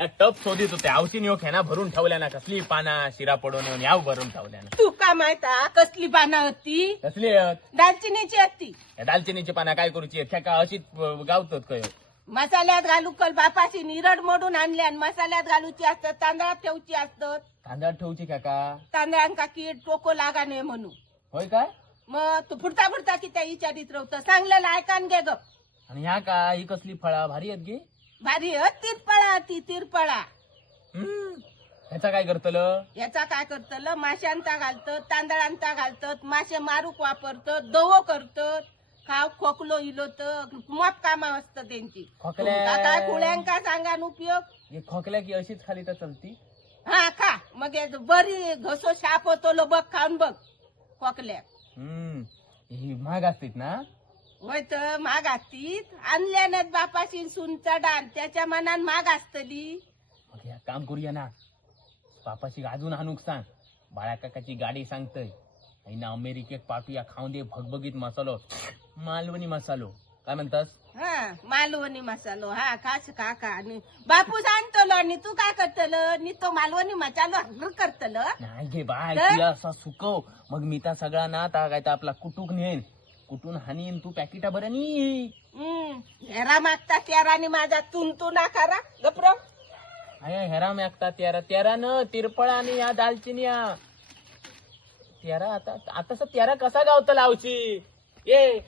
या टप शोधित होते. आवशीन यो खेना भरून ठेवल्या ना कसली पाना शिरा पडून येऊन याव भरून ठेवल्या ना. तू का माहीत हा? कसली पानं होती? कसली? आहेत? दालचिनीची या दालचिनीची पाना काय करूची? आहेत? का अशीच अं, गावतात काय. मसाल्यात घालू कल बापाशी निरड मोडून आणले आणि मसाल्यात घालूची असतात तांदळात ठेवची असतात तांदळात ठेवची का का तांदळांका कीड टोको लागा नये म्हणून. होय काय? मग तू फुडता फुडता की त्या विचारित राहतं चांगलं ऐकान ग आणि ह्या का ही कसली फळा भारी आहेत गे? भारी ह तिरपळा ती तिरपळा. हम्म. ह्याचा काय करतलं? याचा काय करतलं? माशांचा घालतात तांदळांचा घालतात मासे मारूक वापरतात दवो करतात खाव खोकलो इलो तर माप कामा असतं त्यांची. खोकल्या- तुमका काय कुळ्यांका सांगान उपयोग? हे खोकल्या की अशीच खाली तर चलती? हा खा. मग हे बरी घसो शाप होतो लो बघ खाऊन बघ खोकल्या. हम्म. ही महाग असतात ना? होय तर महाग असतीत. आणल्यानच बापाशी सुनचा डान. त्याच्या मनान असतली. मग या काम करूया ना. बापाशी अजून हानूक सांग? बाळा काकाची गाडी सांगतय. ना अमेरिकेत पाठवूया खाऊन दे भगभगीत मसालो. मालवणी मसालो. काय म्हणतास? हा मालवणी मसालो. हा खास का का आणि बापू सांगतलो आणि तू काय करतल? नी तो मालवणी मसालो करतल. नाही घे बाय तर? तुला असा सुकव. मग मी त्या सगळा ना आता काय तर आपला कुटूक नेन. कुटून हानीन तू पॅकेटा बरं नी? हेरा मागता त्याराने माझा तुन तू ना करा गप्र अय हेरा मागता तेरा तेरा न तिरपळा आणि या दालचिनी या तेरा आता आता तेरा कसा गावता लावची? ये